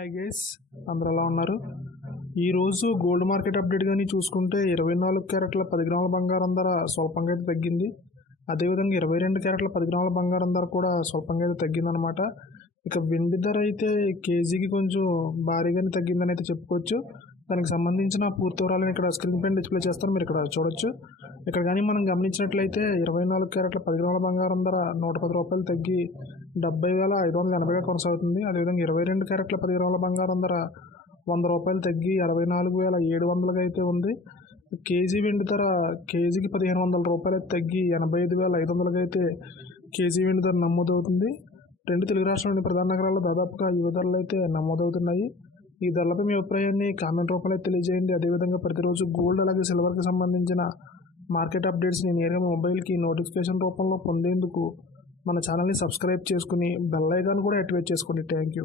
Hi guys, అందరూ ఎలా ఉన్నారు? ఈరోజు గోల్డ్ మార్కెట్ అప్డేట్ కానీ చూసుకుంటే 24 క్యారెట్ల 10 గ్రాముల బంగారం ధర స్వల్పంగా అయితే తగ్గింది. అదేవిధంగా 22 క్యారెట్ల 10 గ్రాముల బంగారం ధర కూడా స్వల్పంగా అయితే తగ్గిందనమాట. ఇక వెండి ధర అయితే కేజీకి కొంచెం భారీగానే తగ్గిందని అయితే చెప్పుకోవచ్చు. దానికి సంబంధించిన పూర్తి వివరాలను ఇక్కడ స్క్రీన్ పైన డిస్ప్లే చేస్తాను, మీరు ఇక్కడ చూడొచ్చు. ఇక్కడ కానీ మనం గమనించినట్లయితే 24 క్యారెట్ల 10 గ్రాముల బంగారం ధర 110 రూపాయలు తగ్గి 70,580గా కొనసాగుతుంది. అదేవిధంగా 22 క్యారెట్ల 10 గ్రాముల బంగారం ధర 100 రూపాయలు తగ్గి 64,700గా అయితే ఉంది. కేజీ వెండి ధర కేజీకి 1,500 రూపాయలు అయితే తగ్గి 85,500గా అయితే కేజీ వెండి ధర నమోదవుతుంది. రెండు తెలుగు రాష్ట్రాల్లోని ప్రధాన నగరాల్లో దాదాపుగా ఈ ధరలు అయితే నమోదవుతున్నాయి. ఈ ధరలపై మీ అభిప్రాయాన్ని కామెంట్ రూపంలో తెలియజేయండి. అదేవిధంగా ప్రతిరోజు గోల్డ్ అలాగే సిల్వర్కి సంబంధించిన మార్కెట్ అప్డేట్స్ని నేరుగా మొబైల్కి నోటిఫికేషన్ రూపంలో పొందేందుకు మన ఛానల్ని సబ్స్క్రైబ్ చేసుకుని బెల్ ఐకాన్ కూడా యాక్టివేట్ చేసుకోండి. Thank you.